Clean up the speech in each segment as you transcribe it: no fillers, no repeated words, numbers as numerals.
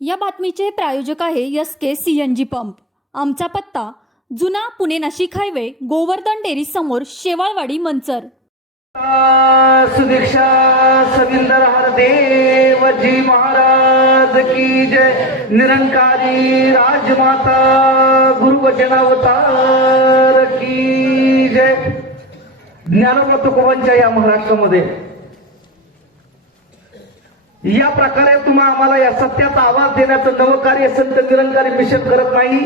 या बातमीचे प्रायोजक आहे एस.के. CNG pump. आमचा पत्ता जुना पुणे नाशिक हायवे, गोवर्धन डेअरी समोर, शेवाळवाडी, मंचर. सुदीक्षा सविंदर हरदेव जी महाराज की जय. निरंकारी राजमाता गुरुवचन अवतार की जय. ज्ञानोबा तुकोबांच्या या महाराष्ट्रामध्ये या प्रकारे तुम्हा आम्हाला या सत्याचा आवाज देण्याचं नवकार्य संत निरंकारी मिशन करत नाही,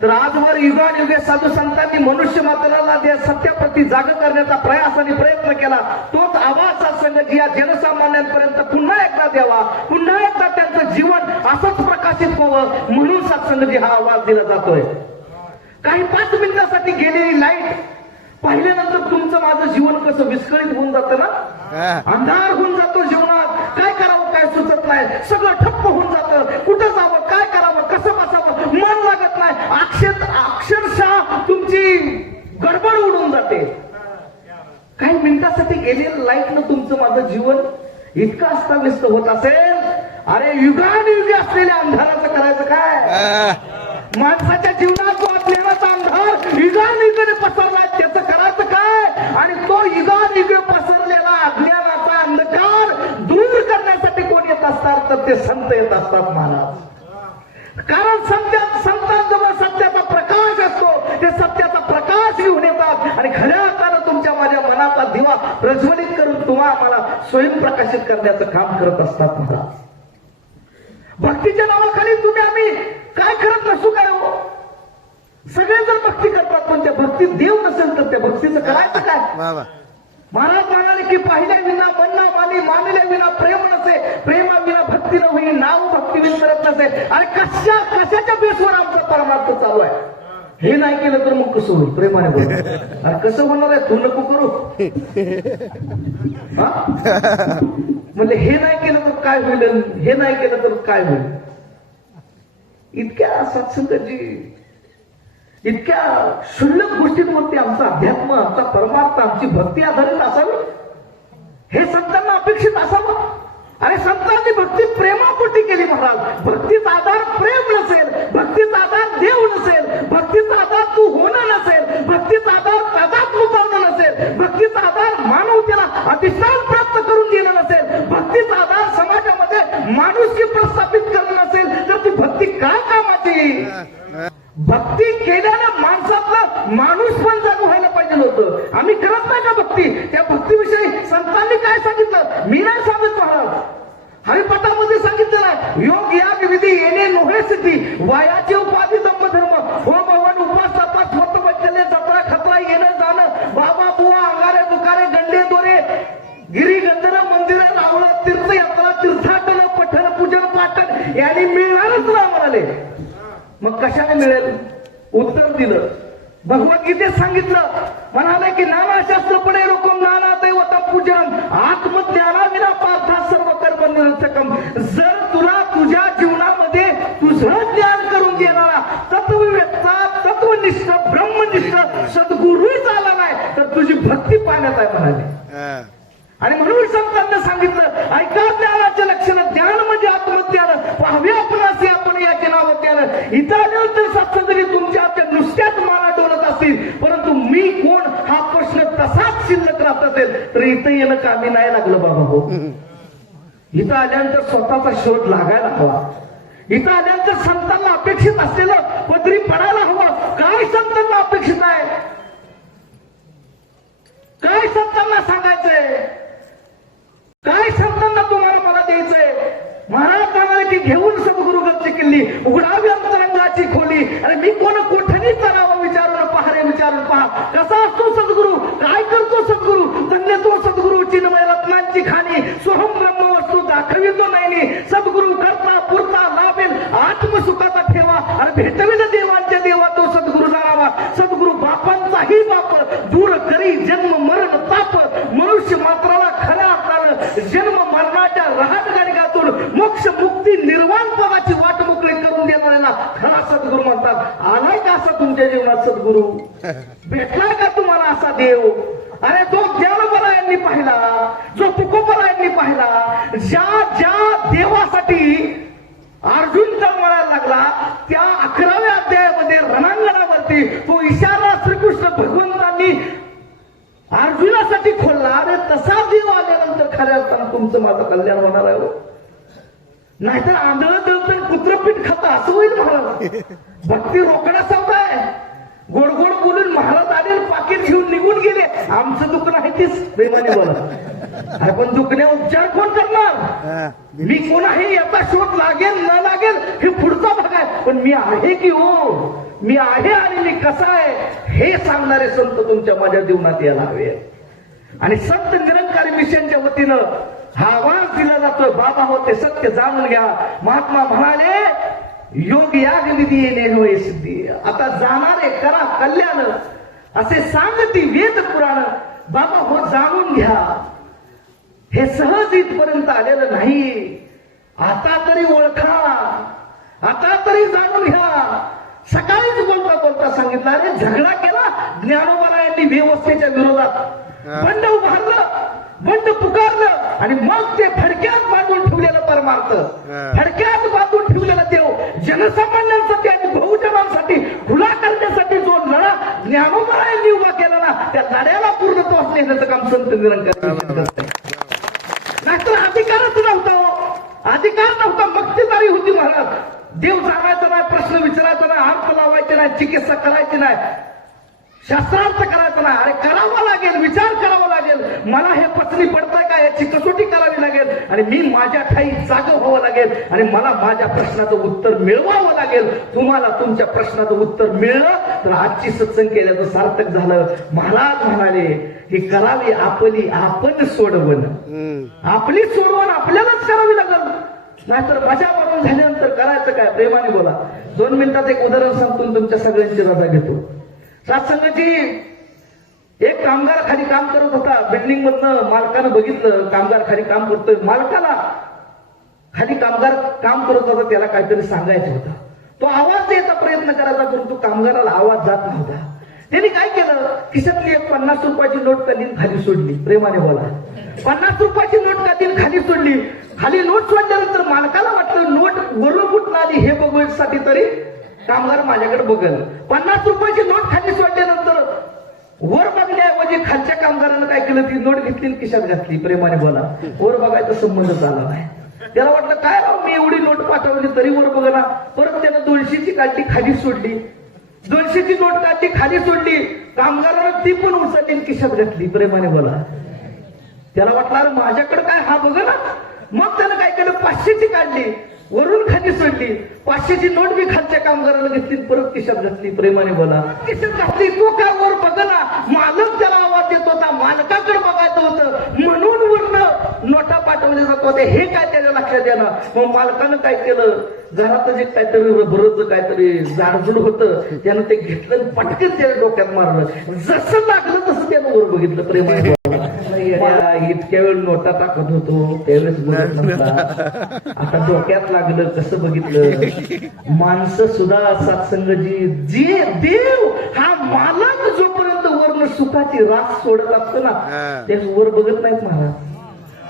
तर आजवर युगानुयुगे साधू संतांनी मनुष्य मात्राला त्या सत्याप्रती जाग करण्याचा प्रयास आणि प्रयत्न केला. तोच आवाज सत्संग या जनसामान्यांपर्यंत पुन्हा एकदा द्यावा, पुन्हा एकदा त्यांचं जीवन असंच प्रकाशित व्हावं म्हणून सत्संग हा आवाज दिला जातोय. काही 5 मिनिटासाठी गेलेली लाईट पाहिल्यानंतर तुमचं माझं जीवन कसं विस्कळीत होऊन जातं ना, अंधार होऊन जातो जीवनात. काय करावं काय सुचत नाही, सगळं ठप्प होऊन जातं. कुठं जावं, काय करावं, कसं बसावं मन लागत नाही. अक्षरशः तुमची गडबड उडून जाते. काही मिनिटासाठी गेलेलं लाईटनं तुमचं माझं जीवन इतकं अस्ताव्यस्त होत असेल, अरे युगानुयुगे असलेल्या अंधाराचं करायचं काय? माणसाच्या जीवनात जो अज्ञानाचा अंधार युगानुयुगाने पसरलाय त्याचं करायचं काय? आणि तो युगानुयुगे पसरलेला अज्ञानाचा अंधकार दूर करण्यासाठी कोण येत असतात तर ते संत येत असतात महाराज. कारण संतांजवळ सत्याचा प्रकाश असतो. ते सत्याचा प्रकाश घेऊन येतात आणि खऱ्या अर्थानं तुमच्या माझ्या मनाचा दिवा प्रज्वलित करून तुम्हा आम्हाला स्वयंप्रकाशित करण्याचं काम करत असतात महाराज. भक्तीच्या नावाखाली तुम्ही आम्ही काय करत नसू काय हो? सगळे जर भक्ती करतात पण त्या भक्तीत देव नसेल तर त्या भक्तीचं करायचं काय? महाराज म्हणाले की पाहिल्या विना मन ना मानी, मानल्या विना प्रेम नसे, प्रेमा विना भक्ती न होई, नाव भक्तीविन करत नसे. अरे कशाच्या बेसवर आमचा परमार्थ चालू आहे? हे नाही केलं तर मग कसं होईल? प्रेमाने बोल. अरे कसं होणार आहे? तू नको करू. म्हणजे हे नाही केलं तर काय होईल, हे नाही केलं तर काय होईल? इतक्या सत्संगाची, इतक्या क्षुल्लक गोष्टींवरती आमचा अध्यात्म, आमचा परमार्थ, आमची भक्ती आधारित असावी, हे संतांना अपेक्षित असावं. अरे संतांनी भक्ती प्रेमापोटी केली महाराज. भक्तीचा आधार प्रेम नसेल, भक्तीचा आधार देव नसेल, भक्तीचा आधार तू होणं नसेल, भक्तीचा आधार तादात्म्य पावणं नसेल, भक्तीचा आधार मानवतेला अधिष्ठान प्राप्त करून देणं नसेल, भक्तीचा आधार समाजामध्ये माणुसकी प्रस्थापित करणं नसेल तर ती भक्ती काय कामाची? भक्ती केल्यानं माणसातला माणूस पण जाणून व्हायला पाहिजे होतं. आम्ही करत नाही का भक्ती? त्या भक्तीविषयी संतांनी काय सांगितलं? मी नाही सांगत महाराज. हरिपाठामध्ये सांगितलेलं आहे, योग याग विधी येणे नोहे सिद्धी, वायाची उपाधी धर्म, होम हवन उपास तपास मत वैकल्य जत्रा खतरा येणं जाणं, बाबा बुवा अंगारे दुकारे गंडे दोरे गिरी गंधर मंदिर रावळ तीर्थयात्रा तीर्थाटन पठण पूजन पाठन यांनी मिळणारच ना म्हणाले. मग कशाने मिळेल? उत्तर दिलं. भगवद्गीतेत सांगितलं, म्हणाले की नाना शास्त्र पडे रोकम नाना दैवता पूजनम आत्मज्ञाना विना पार्था सर्व कर्म निरर्थकम. जर तुला तुझ्या जीवनामध्ये तुझं ज्ञान करून देणारा तत्ववेत्ता, तत्वनिष्ठ, ब्रह्मनिष्ठ सद्गुरूच आला नाही तर तुझी भक्ती पाण्यात आहे म्हणाले. आणि म्हणून संतांना सांगितलं, ऐका ज्ञानाचे लक्षण, ज्ञान म्हणजे आत्मज्ञान, पाहावे आपणास आपण याचे नाव ज्ञान. इथं आल्यानंतर सत्संगरी तुमच्या नुसत्याच माना डोलत असतील, परंतु मी कोण हा प्रश्न तसाच शिल्लक राहत असेल तर इथं येणं कामी नाही लागलं बाबा हो. इथं आल्यानंतर स्वतःचा शोध लागायला हवा. इथं आल्यानंतर संतांना अपेक्षित असलेलं पदरी पडायला हवं. काय संतांना अपेक्षित आहे? काय संतांना सांगायचंय? काय संतांना तुम्हाला मला द्यायचंय? महाराज म्हणाले की घेऊन सद्गुरु गच्ची किल्ली, उघडावी अंतरंगाची खोली. अरे मी कोण कोठणी करावं विचारून पहा रे, विचारून पहा. कसा असतो सद्गुरु? काय करतो सद्गुरु? धन्य तो सद्गुरु चिन्मय रत्नांची खाणी, सोहम ब्रह्म वस्तू दाखवितो नाही. सद्गुरु करता पुरता लाभेल आत्मसुखाचा ठेवा. अरे भेटविल देवांच्या देवा तो सद्गुरु जाणावा. सद्गुरु बापांचाही बाप दूर करी जन्म मरण ताप. मनुष्य मात्राला खऱ्या अर्थानं जन्म मरणाच्या रहतगाडीतून मोक्ष मुक्ती निर्वाण पदाची वाट मोकळी करून देणाऱ्याला खरा सद्गुरु म्हणतात. आलाय का असा तुमच्या जीवनात सद्गुरु? भेटलाय का तुम्हाला असा देव? अरे जो ज्ञानोबा यांनी पाहिला, जो तुकोबा यांनी पाहिला, ज्या ज्या देवासाठी कल्याण होणार आहे हो. नाहीतर आंधळ दळतं कुत्र पीठ खातं असं होईल महाराज. भक्ती रोकडा सावताय. गोड गोड बोलून महाराज आले पाकिट घेऊन निघून गेले. आमचं दुखणं आहे तीच प्रेमाने बोला. अरे पण दुखण्या उपचार कोण करणार? मी कोण आहे याचा शोध लागेल न लागेल हे पुढचा भाग आहे. पण मी आहे की हो, मी आहे आणि मी कसा आहे हे सांगणारे संत तुमच्या माझ्या जीवनात यायला हवे. आणि संत निरंकारी मिशनच्या वतीनं हा आवाज दिला जातोय, बाबा हो ते सत्य जाणून घ्या. महात्मा म्हणाले योग याग निधी येणे होय सिद्धी. आता जाणारे करा कल्याण असे सांगती वेद पुराण. बाबा हो जाणून घ्या. हे सहज इथपर्यंत आलेलं नाही. आता तरी ओळखा, आता तरी जाणून घ्या. सकाळीच बोलता बोलता सांगितलं अरे झगडा केला ज्ञानोबाला यांनी व्यवस्थेच्या विरोधात. बंड उभारलं, बंड पुकारलं आणि मग ते फडक्यात बांधून ठेवलेलं परमार्थ, फडक्यात बांधून ठेवलेला देव जनसामान्यांसाठी आणि बहुजनांसाठी खुला करण्यासाठी जो लढा ज्ञानोबा यांनी उभा केला ना, त्या लढ्याला पूर्णत्वास नेण्याचं काम संत निरंकारी. नाहीतर अधिकारच नव्हता हो, अधिकार नव्हता, मक्तेदारी होती महाराज. देव जागायचा नाही, प्रश्न विचारायचा नाही, अर्थ लावायचे नाही, चिकित्सा करायची नाही, शास्त्रार्थ करायचा नाही. अरे करावा लागेल, विचार करावा लागेल. मला हे पचनी पडतंय का याची कसोटी करावी लागेल आणि मी माझ्या ठाई जागं व्हावं लागेल आणि मला माझ्या प्रश्नाचं उत्तर मिळवावं लागेल. तुम्हाला तुमच्या प्रश्नाचं उत्तर मिळलं तर आजची सत्संग केल्याचं सार्थक झालं. महाराज म्हणाले ही करावी आपली आपण सोडवण, आपली सोडवण आपल्यालाच करावी लागल. नाहीतर मजा बनवून झाल्यानंतर करायचं काय? प्रेमाने बोला. 2 मिनिटात एक उदाहरण सांगतो, तुमच्या सगळ्यांची रजा घेतो. सत्संगाची एक कामगार खाली काम करत होता. बिल्डिंग मधनं मालकानं बघितलं कामगार खाली काम करतोय. मालकाला खाली कामगार काम करत होता, त्याला काहीतरी सांगायचं होतं. तो आवाज द्यायचा प्रयत्न करायचा, परंतु कामगाराला आवाज जात नव्हता. त्यांनी काय केलं, खिशातली एक 50 रुपयाची नोट काढली खाली सोडली. प्रेमाने बोला. 50 रुपयाची नोट काढली खाली सोडली. खाली नोट सोडल्यानंतर मालकाला वाटलं नोट वरून कुठून आली हे बघण्यासाठी तरी कामगार माझ्याकडे बघल. 50 रुपयाची नोट खाली सोडल्यानंतर वर बघण्याऐवजी खालच्या कामगारानं काय केलं, ती नोट घेतली खिशात घातली. प्रेमाने बोला. वर बघायचा संबंध झाला नाही. त्याला वाटलं काय राव, मी एवढी नोट पाठवली तरी वर बघा. परत त्यानं 200ची काढली खाली सोडली. 200ची नोट काढली खाली सोडली. कामगारानं ती पण उचलली खिशात घातली. प्रेमाने बोला. त्याला वाटलं अरे माझ्याकडे काय हा बघ ना. मग त्यानं काय केलं, 500ची काढली वरून खाली सोडली. 500ची नोट बी खालच्या कामगाराला घेतली, परत खिशात घातली. प्रेमाने बोला. खिशात घातली. तो काय वर बघना. मालक त्याला आवाज देत होता, मालकाकडे बघायचं होतं म्हणून वरनं नोटा पाठवल्या जात होत्या. हे काय त्याच्या लक्षात येणं. मग मालकानं काय केलं, घरातच एक काहीतरी रबरचं काहीतरी जाडजूड होतं, त्यानं ते घेतलं आणि पटकन त्याच्या डोक्यात मारलं. जसं लागलं तसं त्यानं वर बघितलं. प्रेमाने इतक्या वेळ नोटा टाकत होतो त्यावेळेस बघत नव्हता. आता डोक्यात लागलं, कसं बघितलं. माणसं सुद्धा सत्संगजी जे देव हा मालक जोपर्यंत वरनं सुखाची रास सोडत असतो ना, ते वर बघत नाहीत महाराज.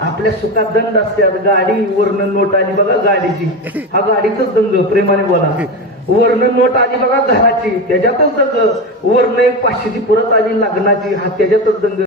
आपल्या सुखात दंड असतात. गाडी वरनं नोट आली बघा गाडीची, हा गाडीचाच दंग. प्रेमाने बोला. वरनं नोट आली बघा घराची, त्याच्यातच दंग. वरनं एक 500ची परत आली लग्नाची, हा त्याच्यातच दंग.